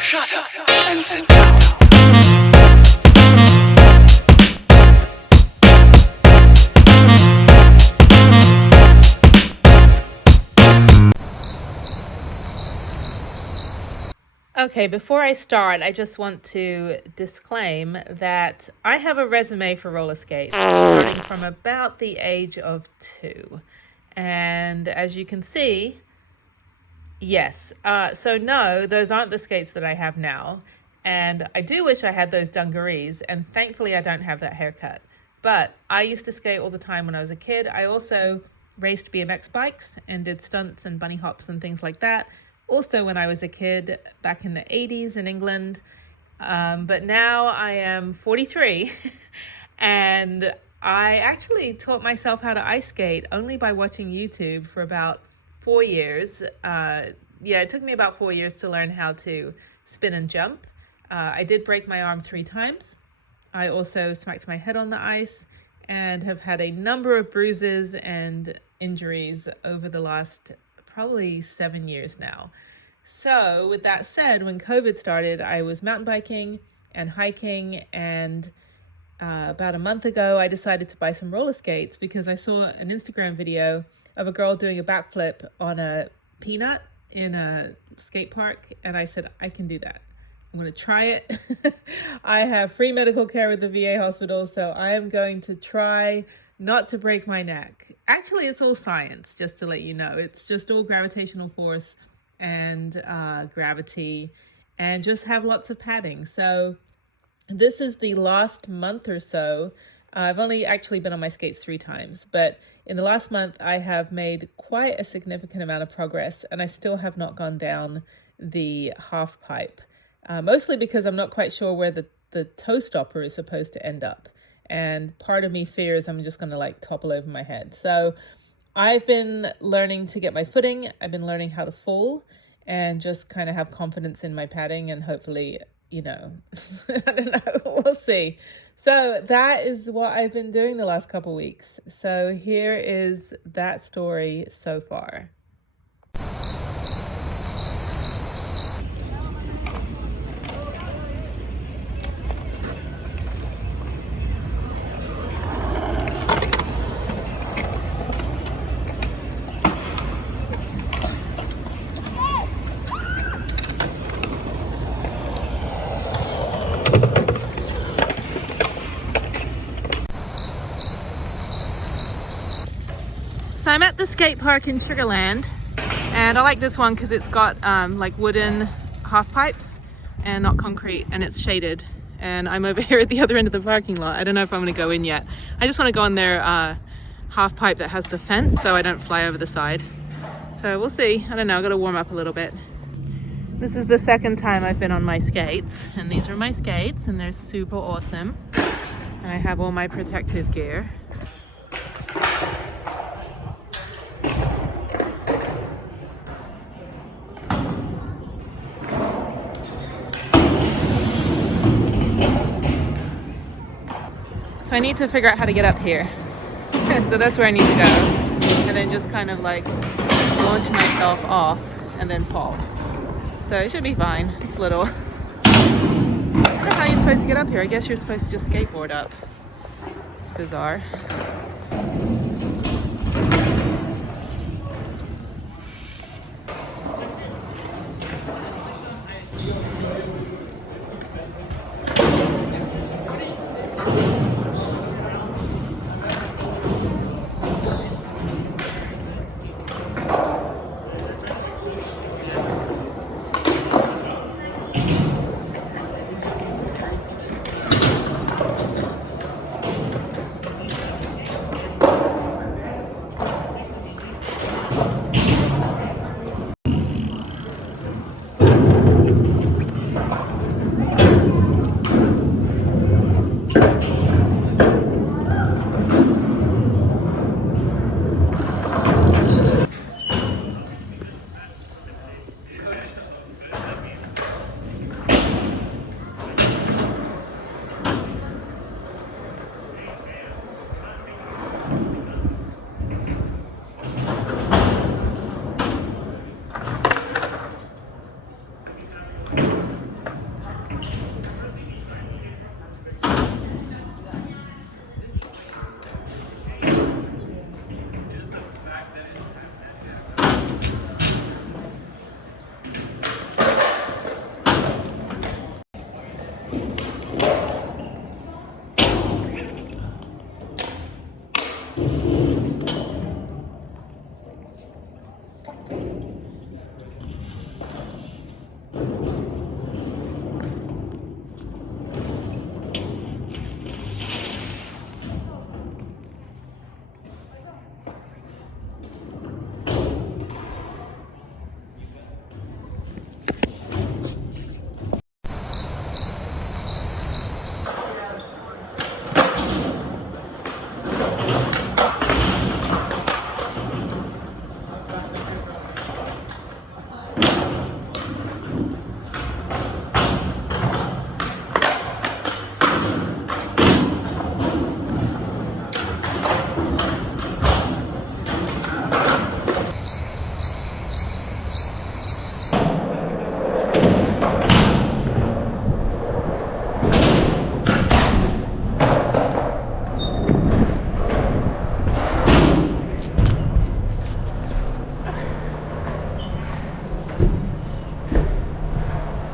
Shut up and sit down. Okay, before I start, I just want to disclaim that I have a resume for roller skates starting from about the age of 2. And as you can see, yes. So no, those aren't the skates that I have now. And I do wish I had those dungarees, and thankfully I don't have that haircut. But I used to skate all the time when I was a kid. I also raced BMX bikes and did stunts and bunny hops and things like that. Also when I was a kid back in the 80s in England. But now I am 43 and I actually taught myself how to ice skate only by watching YouTube for about 4 years. It took me about 4 years to learn how to spin and jump. I did break my arm 3 times. I also smacked my head on the ice and have had a number of bruises and injuries over the last probably 7 years now. So with that said, when COVID started, I was mountain biking and hiking, and about a month ago, I decided to buy some roller skates because I saw an Instagram video of a girl doing a backflip on a peanut in a skate park, and I said, I can do that. I'm going to try it. I have free medical care with the VA hospital, so I am going to try not to break my neck. Actually, it's all science, just to let you know. It's just all gravitational force and gravity, and just have lots of padding. So this is the last month or so. I've only actually been on my skates 3 times, but in the last month I have made quite a significant amount of progress, and I still have not gone down the half pipe. Mostly because I'm not quite sure where the toe stopper is supposed to end up. And part of me fears I'm just going to like topple over my head. So I've been learning to get my footing. I've been learning how to fall and just kind of have confidence in my padding, and hopefully, I don't know, we'll see. So that is what I've been doing the last couple weeks. So here is that story so far. So I'm at the skate park in Sugarland, and I like this one because it's got like wooden half pipes and not concrete, and it's shaded. And I'm over here at the other end of the parking lot. I don't know if I'm going to go in yet. I just want to go on their half pipe that has the fence so I don't fly over the side. So we'll see. I don't know. I've got to warm up a little bit. This is the second time I've been on my skates, and these are my skates, and they're super awesome. And I have all my protective gear. So I need to figure out how to get up here. So that's where I need to go. And then just kind of like launch myself off and then fall. So it should be fine. It's little. I don't know how you're supposed to get up here. I guess you're supposed to just skateboard up. It's bizarre.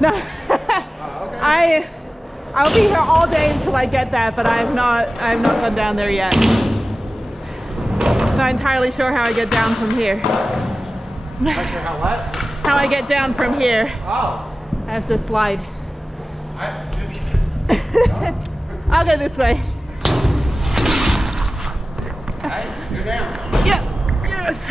No, Okay. I'll be here all day until I get that, but I have not gone down there yet. Not entirely sure how I get down from here. Not sure how what? How I get down from here. Oh. I have to slide. No. I'll go this way. Alright, go down. Yeah. Yes.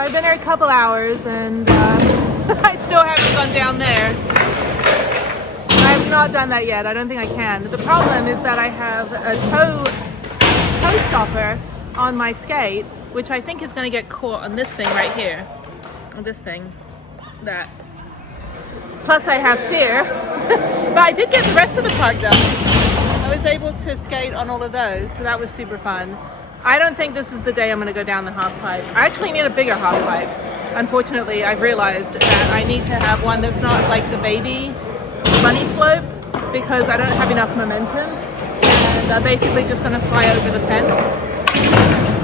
I've been here a couple hours and I still haven't gone down there. I have not done that yet. I don't think I can. The problem is that I have a toe stopper on my skate, which I think is going to get caught on this thing right here. On this thing. That. Plus I have fear. But I did get the rest of the park done. I was able to skate on all of those, so that was super fun. I don't think this is the day I'm going to go down the half pipe. I actually need a bigger half pipe. Unfortunately, I've realized that I need to have one that's not like the baby bunny slope because I don't have enough momentum. And I'm basically just going to fly over the fence.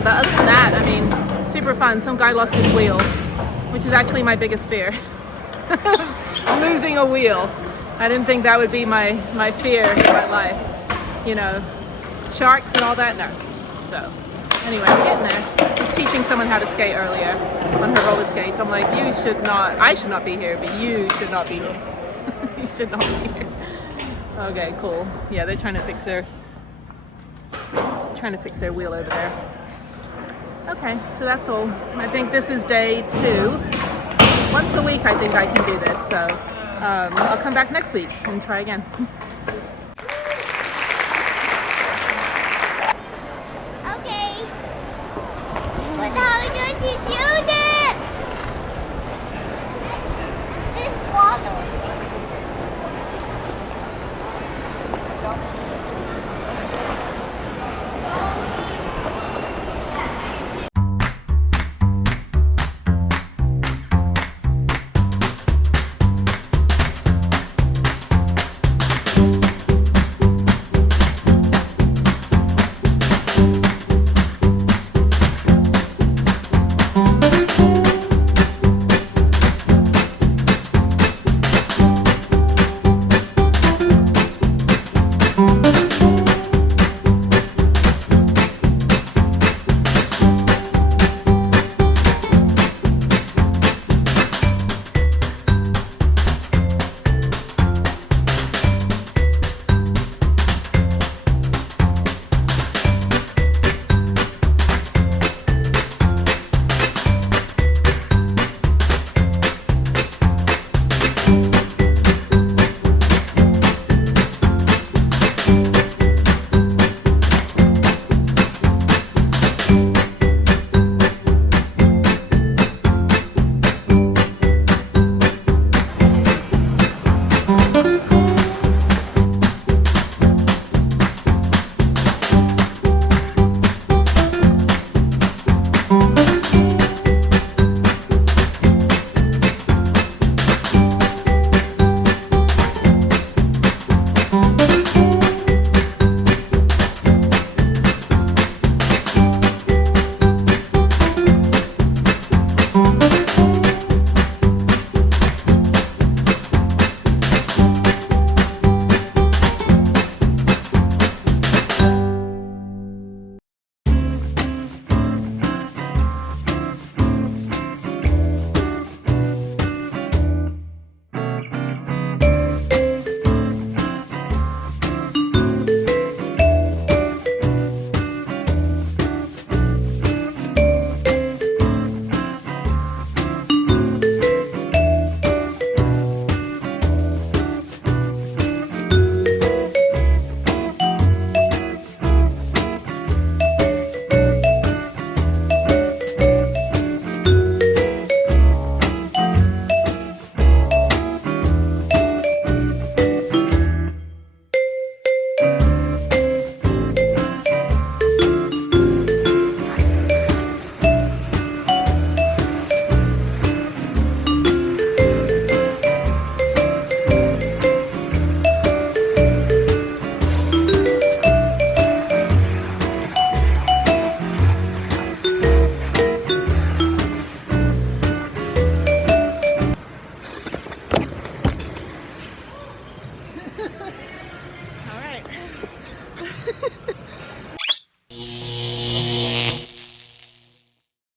But other than that, I mean, super fun. Some guy lost his wheel, which is actually my biggest fear. Losing a wheel. I didn't think that would be my fear in my life. You know, sharks and all that, no. So, anyway, I'm getting there. I was teaching someone how to skate earlier on her roller skates. I'm like, I should not be here, but you should not be here. You should not be here. Okay, cool. Yeah, they're trying to fix their wheel over there. Okay, so that's all. I think this is day 2. Once a week I think I can do this, so I'll come back next week and try again.